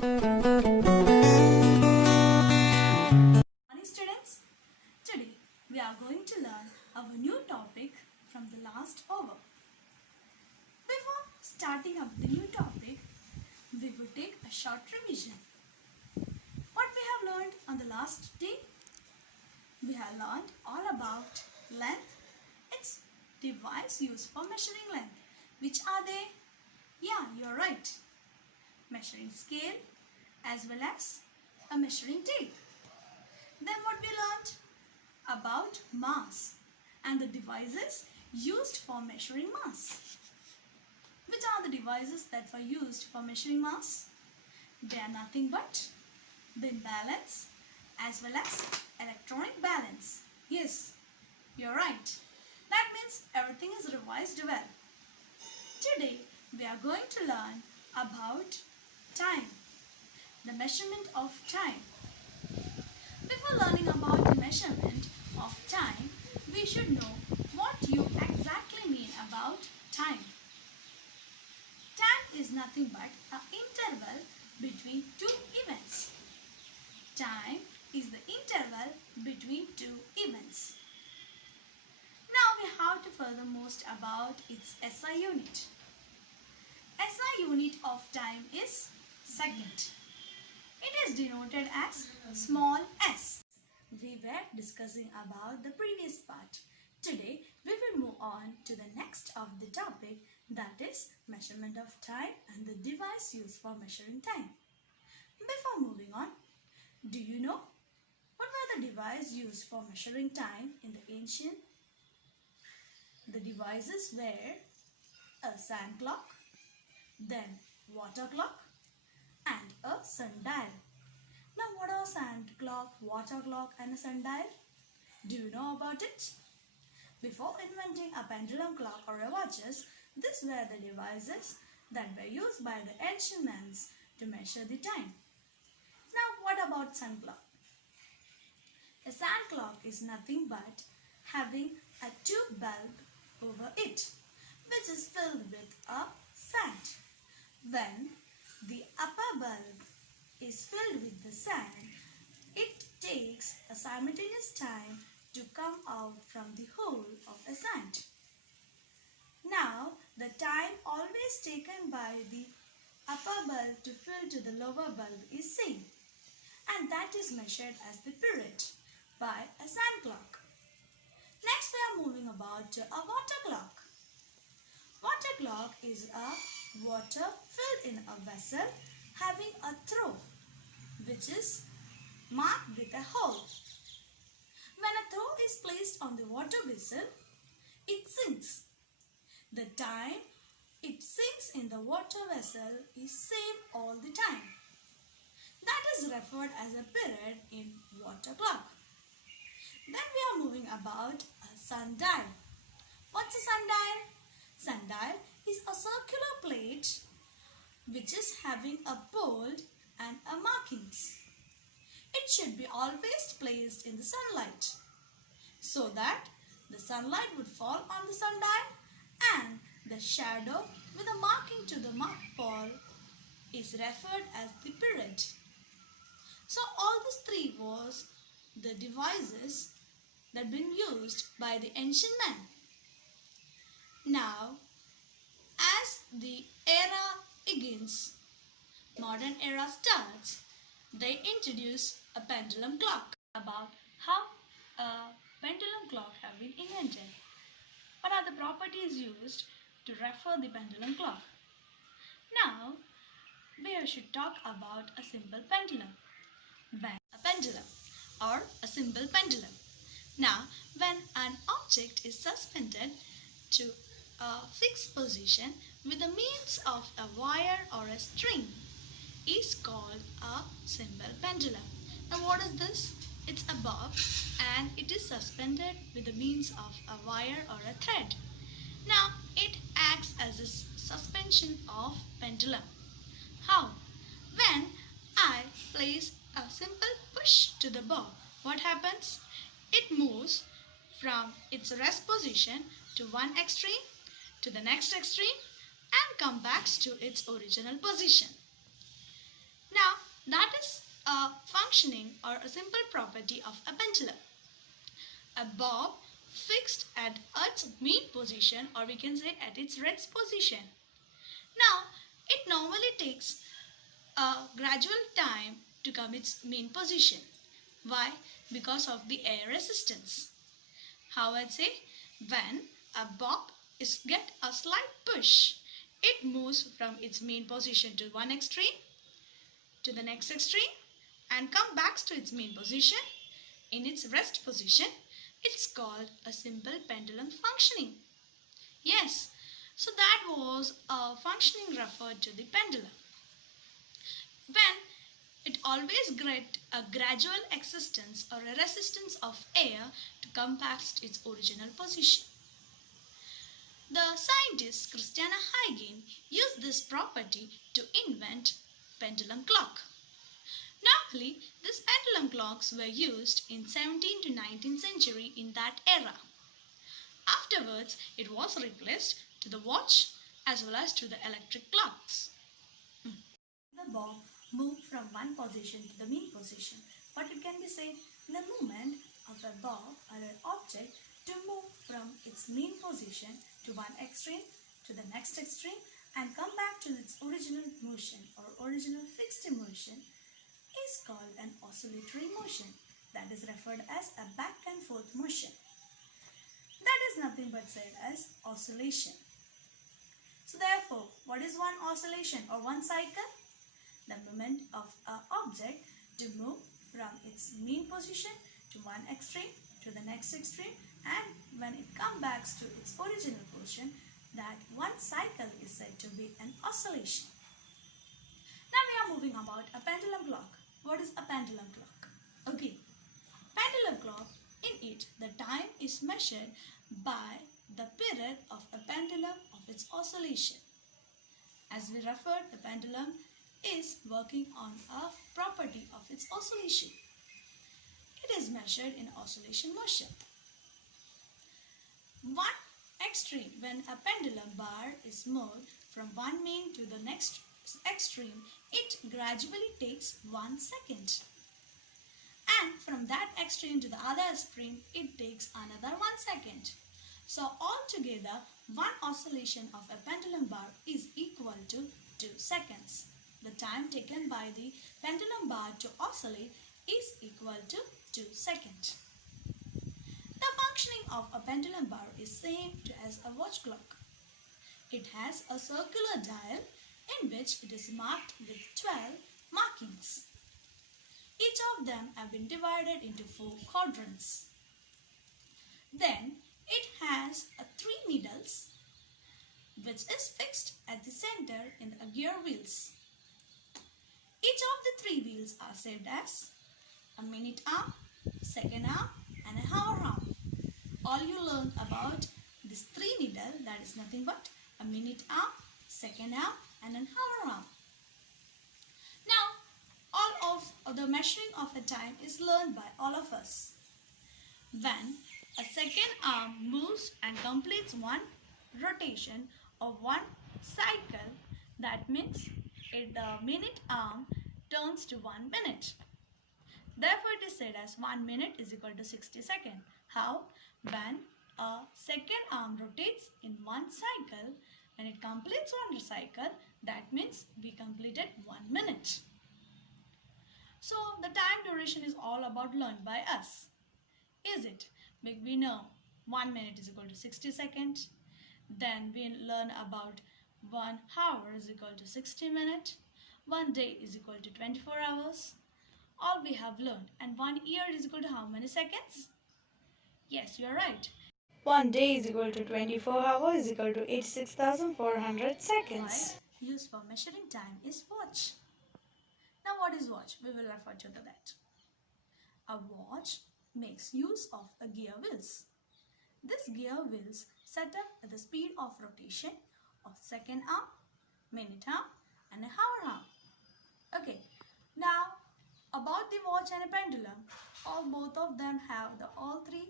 Morning students, today we are going to learn our new topic from the last hour. Before starting up the new topic, we will take a short revision. What we have learned on the last day? We have learned all about length, its device used for measuring length. Which are they? Yeah, you're right. Measuring scale as well as a measuring tape. Then what we learned? About mass and the devices used for measuring mass. Which are the devices that were used for measuring mass? They are nothing but the balance as well as electronic balance. Yes, you're right. That means everything is revised well. Today we are going to learn about time, the measurement of time. Before learning about the measurement of time, we should know what you exactly mean about time. Time is nothing but an interval between two events. Time is the interval between two events. Now we have to furthermost about its SI unit. SI unit of time is second. It is denoted as small s. We were discussing about the previous part. Today we will move on to the next of the topic, that is measurement of time and the device used for measuring time. Before moving on, do you know what were the devices used for measuring time in the ancient? The devices were a sand clock, then water clock and a sundial. Now what are sand clock, water clock and a sundial? Do you know about it? Before inventing a pendulum clock or a watches, these were the devices that were used by the ancient men to measure the time. Now what about sun clock? A sand clock is nothing but having a tube bulb over it, which is filled with a sand. When the upper bulb is filled with the sand, it takes a simultaneous time to come out from the hole of a sand. Now, the time always taken by the upper bulb to fill to the lower bulb is same, and that is measured as the period by a sand clock. Next, we are moving about to a water clock. Water clock is a water filled in a vessel having a throw, which is marked with a hole. When a throw is placed on the water vessel, it sinks. The time it sinks in the water vessel is same all the time. That is referred as a period in water clock. Then we are moving about a sundial. What's a sundial? Sundial is a circular plate which is having a pole and a markings. It should be always placed in the sunlight so that the sunlight would fall on the sundial and the shadow with a marking to the marked pole is referred as the period. So all these three was the devices that been used by the ancient men. Now, as the era begins, modern era starts, they introduce a pendulum clock. About how a pendulum clock have been invented. What are the properties used to refer the pendulum clock? Now, we should talk about a simple pendulum. When a pendulum or a simple pendulum. Now, when an object is suspended to a fixed position with the means of a wire or a string is called a simple pendulum. Now what is this? It's a bob and it is suspended with the means of a wire or a thread. Now it acts as a suspension of pendulum. How? When I place a simple push to the bob, what happens? It moves from its rest position to one extreme to the next extreme and comes back to its original position. Now That is a functioning or a simple property of a pendulum. A bob fixed at its mean position, or we can say at its rest position. Now, it normally takes a gradual time to come its mean position. Why? Because of the air resistance. How I'd say, when a bob is get a slight push, it moves from its mean position to one extreme to the next extreme and come back to its mean position in its rest position. It's called a simple pendulum functioning. Yes, so that was a functioning referred to the pendulum. When it always get a gradual existence or a resistance of air to come back to its original position. The scientist Christiana Huygens used this property to invent pendulum clock. Normally, these pendulum clocks were used in 17th to 19th century in that era. Afterwards, it was replaced to the watch as well as to the electric clocks. The bob moved from one position to the mean position, but it can be said the movement of a bob or an object to move from its mean position to one extreme to the next extreme and come back to its original motion or original fixed motion is called an oscillatory motion, that is referred as a back and forth motion. That is nothing but said as oscillation. So therefore, what is one oscillation or one cycle? The movement of an object to move from its mean position to one extreme to the next extreme, and when it comes back to its original position, that one cycle is said to be an oscillation. Now we are moving about a pendulum clock. What is a pendulum clock? Okay, pendulum clock, in it the time is measured by the period of a pendulum of its oscillation. As we referred, the pendulum is working on a property of its oscillation. It is measured in oscillation motion. One extreme, when a pendulum bar is moved from one mean to the next extreme, it gradually takes 1 second. And from that extreme to the other extreme, it takes another 1 second. So altogether, one oscillation of a pendulum bar is equal to 2 seconds. The time taken by the pendulum bar to oscillate is equal to 2 seconds. The functioning of a pendulum bar is same as a watch clock. It has a circular dial in which it is marked with 12 markings. Each of them have been divided into 4 quadrants. Then it has 3 needles which is fixed at the center in the gear wheels. Each of the 3 wheels are said as a minute arm, second arm and a hour arm. All you learn about this 3 needle, that is nothing but a minute arm, second arm and an hour arm. Now all of the measuring of a time is learned by all of us. When a second arm moves and completes one rotation of one cycle, that means the minute arm turns to 1 minute. Therefore, it is said as 1 minute is equal to 60 seconds. How? When a second arm rotates in one cycle, when it completes one cycle, that means we completed 1 minute. So, the time duration is all about learned by us. Is it? We know 1 minute is equal to 60 seconds. Then we learn about 1 hour is equal to 60 minutes. 1 day is equal to 24 hours. All we have learned. And 1 year is equal to how many seconds? Yes, you are right. 1 day is equal to 24 hours is equal to 86,400 seconds. Used for measuring time is watch. Now what is watch? We will refer to that. A watch makes use of a gear wheels. This gear wheels set up at the speed of rotation of second arm, minute arm and a hour arm. Okay, now about the watch and a pendulum, both of them have all 3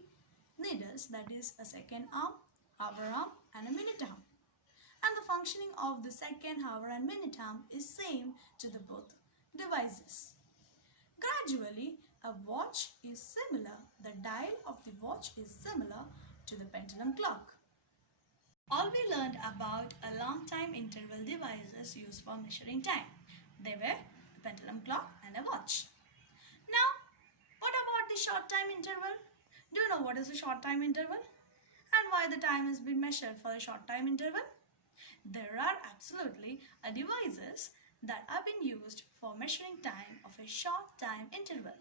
needles, that is a second arm, hour arm and a minute arm. And the functioning of the second, hour and minute arm is same to the both. devices. Gradually, a watch is similar, the dial of the watch is similar to the pendulum clock. All we learned about a long time interval devices used for measuring time. They were a pendulum clock and a watch. Now, what about the short time interval? Do you know what is a short time interval? And why the time has been measured for a short time interval? There are absolutely devices that have been used for measuring time of a short time interval.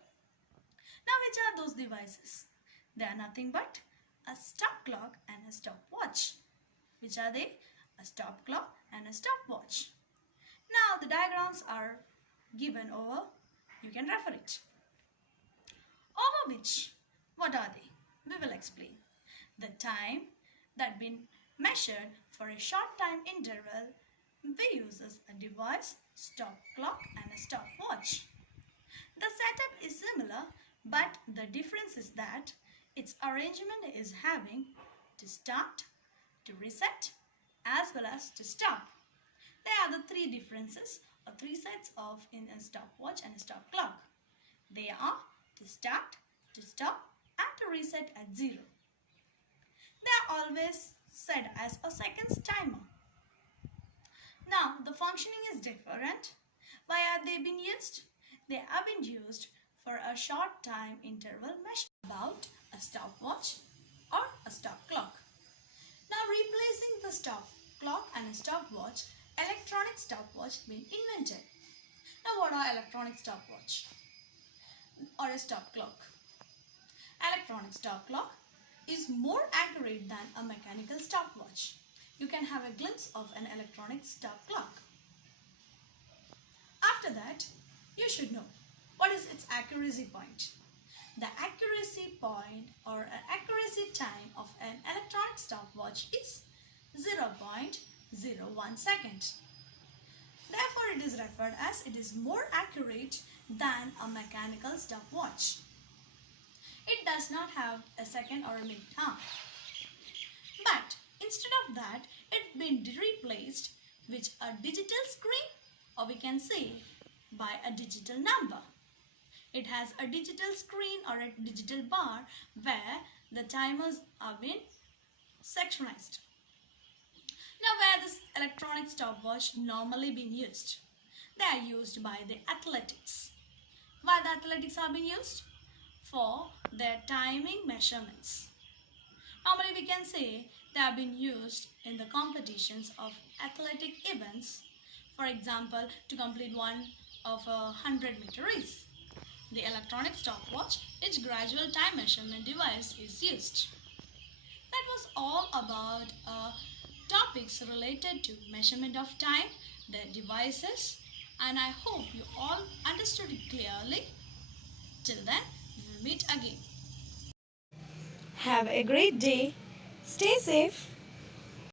Now, which are those devices? They are nothing but a stop clock and a stopwatch. Which are they? A stop clock and a stopwatch. Now, the diagrams are given over. You can refer it. Over which, what are they? We will explain. The time that been measured for a short time interval, we uses a device, stop clock and a stopwatch. The setup is similar, but the difference is that its arrangement is having to start, to reset, as well as to stop. There are the three differences or three sets of in a stopwatch and a stop clock. They are to start, to stop and to reset at 0. They are always set as a seconds timer. Now the functioning is different. Why are they being used? They have been used for a short time interval measure about a stopwatch or a stop clock. Now replacing the stop clock and a stopwatch, electronic stopwatch been invented. Now what are electronic stopwatch or a stop clock? Electronic stop clock is more accurate than a mechanical stopwatch. You can have a glimpse of an electronic stop clock. After that, you should know what is its accuracy point. The accuracy point or an accuracy time of an electronic stopwatch is 0.01 second. Therefore, it is referred as it is more accurate than a mechanical stopwatch. It does not have a second or a minute arm. But instead of that, it's been replaced with a digital screen, or we can say by a digital number. It has a digital screen or a digital bar where the timers are being sectionized. Now, where this electronic stopwatch normally being used? They are used by the athletics. Why the athletics are being used? For their timing measurements. Normally we can say they have been used in the competitions of athletic events. For example, to complete one of a 100-meter race. The electronic stopwatch, its gradual time measurement device is used. That was all about topics related to measurement of time, their devices, and I hope you all understood it clearly. Till then, we will meet again. Have a great day. Stay safe.